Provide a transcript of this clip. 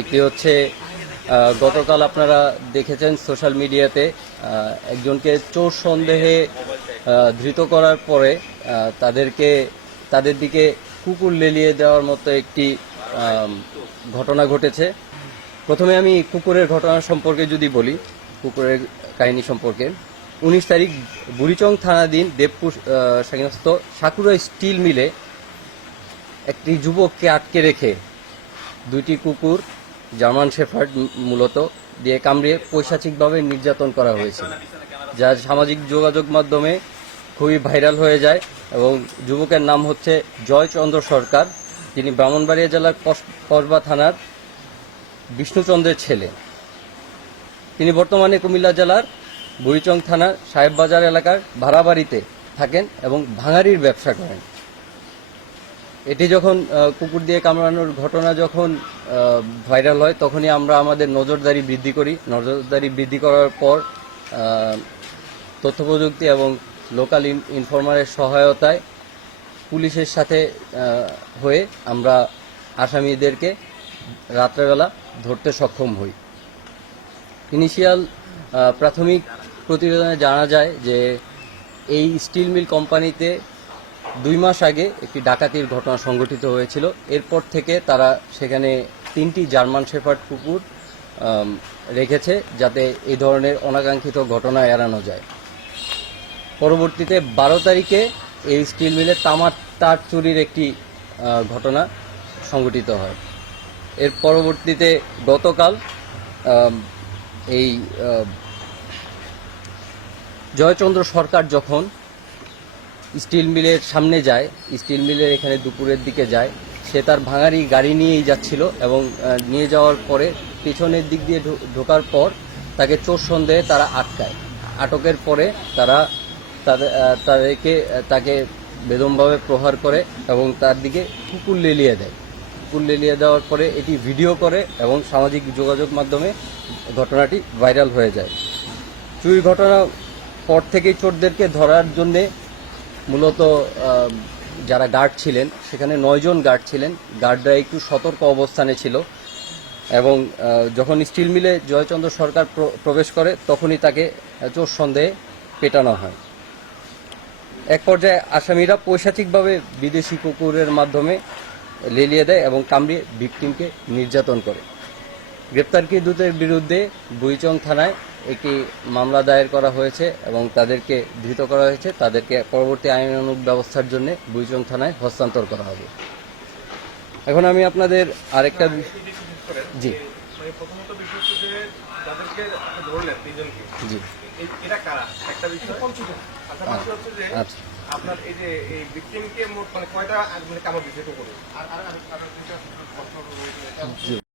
একটি হচ্ছে গতকাল আপনারা দেখেছেন সোশ্যাল মিডিয়াতে একজনকে চোর সন্দেহে ধৃত করার পরে তাদের দিকে কুকুর লেলিয়ে দেওয়ার মতো একটি ঘটনা ঘটেছে। প্রথমে আমি কুকুরের ঘটনা সম্পর্কে যদি বলি, কুকুরের কাহিনী সম্পর্কে 19 তারিখ বুড়িচং থানাধীন দেবপুর সংস্থ সাকুরা স্টিল মিলে একটি যুবককে আটকে রেখে দুইটি কুকুর জার্মান শেফার্ড মূলত দিয়ে কামড়িয়ে পৈশাচিকভাবে নির্যাতন করা হয়েছে, যা সামাজিক যোগাযোগ মাধ্যমে খুবই ভাইরাল হয়ে যায়। এবং যুবকের নাম হচ্ছে জয়চন্দ্র সরকার, তিনি ব্রাহ্মণবাড়িয়া জেলার কসবা থানার বিষ্ণুচন্দ্রের ছেলে। তিনি বর্তমানে কুমিল্লা জেলার বুড়িচং থানার সাহেববাজার এলাকার ভাড়া বাড়িতে থাকেন এবং ভাঙাড়ির ব্যবসা করেন। এটি যখন কুকুর দিয়ে কামড়ানোর ঘটনা যখন ভাইরাল হয়, তখনই আমরা আমাদের নজরদারি বৃদ্ধি করি। নজরদারি বৃদ্ধি করার পর তথ্য প্রযুক্তি এবং লোকাল ইনফরমারের সহায়তায় পুলিশের সাথে হয়ে আমরা আসামিদেরকে রাত্রেবেলা ধরতে সক্ষম হই। ইনিশিয়াল প্রাথমিক প্রতিবেদনে জানা যায় যে এই স্টিল মিল কোম্পানিতে 2 মাস আগে একটি ডাকাতির ঘটনা সংঘটিত হয়েছিল। এরপর থেকে তারা সেখানে 3টি জার্মান শেফার্ড কুকুর রেখেছে, যাতে এই ধরনের অনাকাঙ্ক্ষিত ঘটনা এড়ানো যায়। পরবর্তীতে 12 তারিখে এই স্টিল মিলে তামার তার চুরির একটি ঘটনা সংঘটিত হয়। এর পরবর্তীতে গতকাল এই জয়চন্দ্র সরকার যখন স্টিল মিলের সামনে যায়, স্টিল মিলের এখানে দুপুরের দিকে যায়, সে তার ভাঙাড়ি গাড়ি নিয়েই যাচ্ছিল এবং নিয়ে যাওয়ার পরে পিছনের দিক দিয়ে ঢোকার পর তাকে চোর সন্দেহে তারা আটকায়। আটকের পরে তাকে বেদমভাবে প্রহার করে এবং তার দিকে কুকুর লেলিয়ে দেয়। কুকুর লেলিয়ে দেওয়ার পরে এটি ভিডিও করে এবং সামাজিক যোগাযোগ মাধ্যমে ঘটনাটি ভাইরাল হয়ে যায়। চুরির ঘটনা পর থেকেই চোরদেরকে ধরার জন্যে মূলত যারা গার্ড ছিলেন, সেখানে 9 জন গার্ড ছিলেন, গার্ডরা একটু সতর্ক অবস্থানে ছিল এবং যখন স্টিল মিলে জয়চন্দ্র সরকার প্রবেশ করে তখনই তাকে চোর সন্দেহে পেটানো হয়। এক পর্যায়ে আসামিরা পৈশাচিকভাবে বিদেশি কুকুরের মাধ্যমে লেলিয়ে দেয় এবং কামড়িয়ে ভিকটিমকে নির্যাতন করে। গ্রেপ্তারকৃতদের বিরুদ্ধে বুড়িচং থানায় একটি মামলা দায়ের করা হয়েছে এবং তাদেরকে ধৃত করা হয়েছে। তাদেরকে পরবর্তী আইনানুগ ব্যবস্থার জন্য বুড়িচং থানায় হস্তান্তর করা হবে। এখন আমি আপনাদের আরেকটা জি প্রথমত বিষয় হচ্ছে যে যাদেরকে ধরলেন তিনজনকে, জি এটা কারা একটা বিষয়। হচ্ছে যে আপনার এই যে এই ভিকটিমকে মোট মানে কয়টা কামড় দিতে করে আর